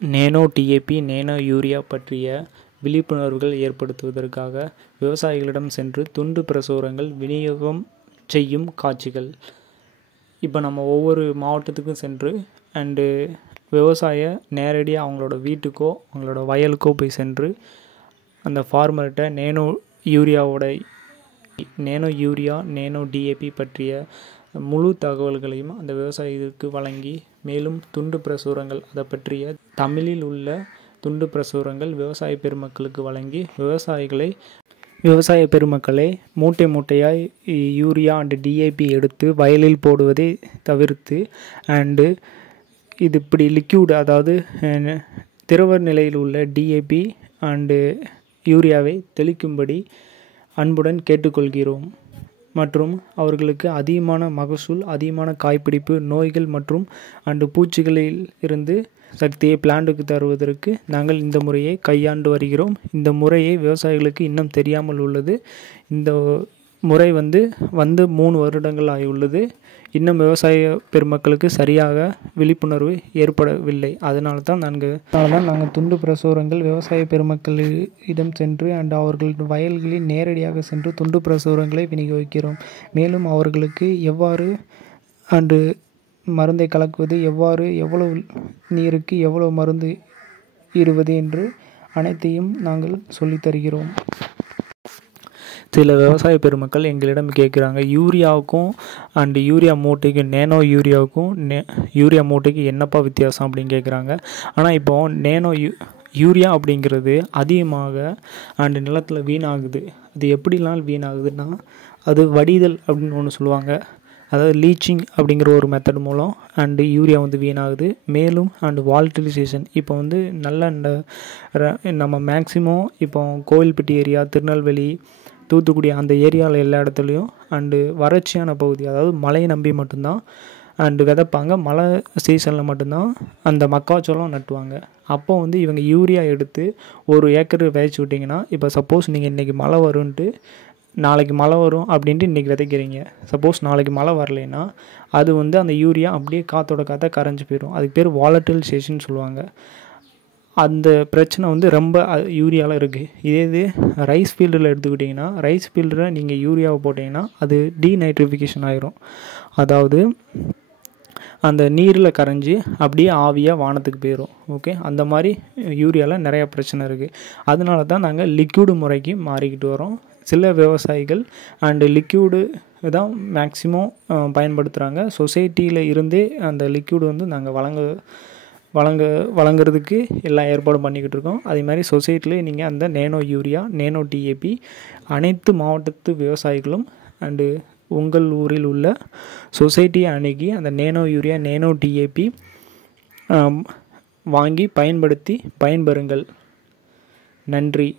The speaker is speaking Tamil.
நேனோ டிஏபி, நேனோ யூரியா பற்றிய விழிப்புணர்வுகள் ஏற்படுத்துவதற்காக விவசாயிகளிடம் சென்று துண்டு பிரசுரங்கள் விநியோகம் செய்யும் காட்சிகள். இப்போ நம்ம ஒவ்வொரு மாவட்டத்துக்கும் சென்று விவசாய நேரடியாக அவங்களோட வீட்டுக்கோ அவங்களோட வயலுக்கோ போய் சென்று அந்த ஃபார்மர்கிட்ட நேனோ யூரியா, நேனோ டிஏபி பற்றிய முழு தகவல்களையும் அந்த விவசாயிகளுக்கு வழங்கி, மேலும் துண்டு பிரசுரங்கள் அதை பற்றிய தமிழில் உள்ள துண்டு பிரசுரங்கள் விவசாய பெருமக்களுக்கு வழங்கி விவசாய பெருமக்களை மூட்டை மூட்டையாய் யூரியா அண்டு டிஏபி எடுத்து வயலில் போடுவதை தவிர்த்து இது இப்படி லிக்யூட், அதாவது திரவ நிலையில் உள்ள டிஏபி அண்டு யூரியாவை தெளிக்கும்படி அன்புடன் கேட்டுக்கொள்கிறோம். மற்றும் அவர்களுக்கு அதிகமான மகசூல், அதிகமான காய்பிடிப்பு, நோய்கள் மற்றும் பூச்சிகளில் இருந்து சக்தியை பிளான்ட்டுக்கு தருவதற்கு நாங்கள் இந்த முறையை கையாண்டு வருகிறோம். இந்த முறையை விவசாயிகளுக்கு இன்னும் தெரியாமல் உள்ளது. இந்த முறை வந்து 3 வருடங்கள் ஆகியுள்ளது. இன்னும் விவசாய பெருமக்களுக்கு சரியாக விழிப்புணர்வு ஏற்படவில்லை. அதனால தான் நாங்கள் துண்டு பிரசுரங்கள் விவசாய பெருமக்களிடம் சென்று அவர்கள் வயல்களில் நேரடியாக சென்று துண்டு பிரசுரங்களை விநியோகிக்கிறோம். மேலும் அவர்களுக்கு எவ்வாறு மருந்தை கலக்குவது, எவ்வளவு நீருக்கு எவ்வளவு மருந்து இடுவது என்று அனைத்தையும் நாங்கள் சொல்லித் தருகிறோம். சில விவசாய பெருமக்கள் எங்களிடம் கேட்குறாங்க, யூரியாவுக்கும் யூரியா மூட்டைக்கும் நேனோ யூரியாவுக்கும் யூரியா மூட்டைக்கு என்னப்பா வித்தியாசம் அப்படின்னு கேட்குறாங்க. ஆனால் இப்போது நேனோ யூரியா அப்படிங்கிறது அதிகமாக நிலத்தில் வீணாகுது. அது எப்படிலாம் வீணாகுதுன்னா, அது வடிதல் அப்படின்னு ஒன்று சொல்லுவாங்க. அதாவது லீச்சிங் அப்படிங்கிற ஒரு மெத்தட் மூலம் யூரியா வந்து வீணாகுது. மேலும் வால்டிலைசேஷன், இப்போ வந்து நல்ல நம்ம மேக்ஸிமம் இப்போ கோவில்பட்டி ஏரியா, திருநெல்வேலி, தூத்துக்குடி அந்த ஏரியாவில் எல்லா இடத்துலையும் வறட்சியான பகுதி, அதாவது மழையை நம்பி மட்டும்தான் விதைப்பாங்க. மழை சீசனில் மட்டும்தான் அந்த மக்காச்சோளம் நட்டுவாங்க. அப்போ வந்து இவங்க யூரியா எடுத்து 1 ஏக்கர் விதைச்சி விட்டிங்கன்னா, இப்போ சப்போஸ் நீங்கள் இன்றைக்கி மழை வரும்ன்ட்டு நாளைக்கு மழை வரும் அப்படின்ட்டு இன்றைக்கி விதைக்கிறீங்க. சப்போஸ் நாளைக்கு மழை வரலைன்னா அது வந்து அந்த யூரியா அப்படியே காற்றா கரைஞ்சி போயிடும். அதுக்கு பேர் வாலட்டிலைசேஷன் சொல்லுவாங்க. அந்த பிரச்சனை வந்து ரொம்ப யூரியாவில் இருக்குது. இது ரைஸ் ஃபீல்டில் எடுத்துக்கிட்டிங்கன்னா, ரைஸ் ஃபீல்டில் நீங்கள் யூரியாவை போட்டிங்கன்னா அது டீநைட்ரிஃபிகேஷன் ஆகிரும். அதாவது அந்த நீரில் கரைஞ்சி அப்படியே ஆவியாக வானத்துக்கு போயிடும். ஓகே, அந்த மாதிரி யூரியாவில் நிறையா பிரச்சனை இருக்குது. அதனால தான் நாங்கள் லிக்யூடு முறைக்கு மாறிக்கிட்டு வரோம். சில விவசாயிகள் லிக்யூடு தான் மேக்ஸிமம் பயன்படுத்துகிறாங்க. சொசைட்டியில் இருந்தே அந்த லிக்யூடு வந்து நாங்கள் வழங்குறதுக்கு எல்லா ஏற்பாடும் பண்ணிக்கிட்டு இருக்கோம். அதே மாதிரி சொசைட்டிலே நீங்கள் அந்த நேனோ யூரியா, நேனோ டிஏபி அனைத்து மாவட்டத்து விவசாயிகளும் உங்கள் ஊரில் உள்ள சொசைட்டியை அணுகி அந்த நேனோ யூரியா, நேனோ டிஏபி வாங்கி பயன்படுத்தி பயன்பெறுங்கள். நன்றி.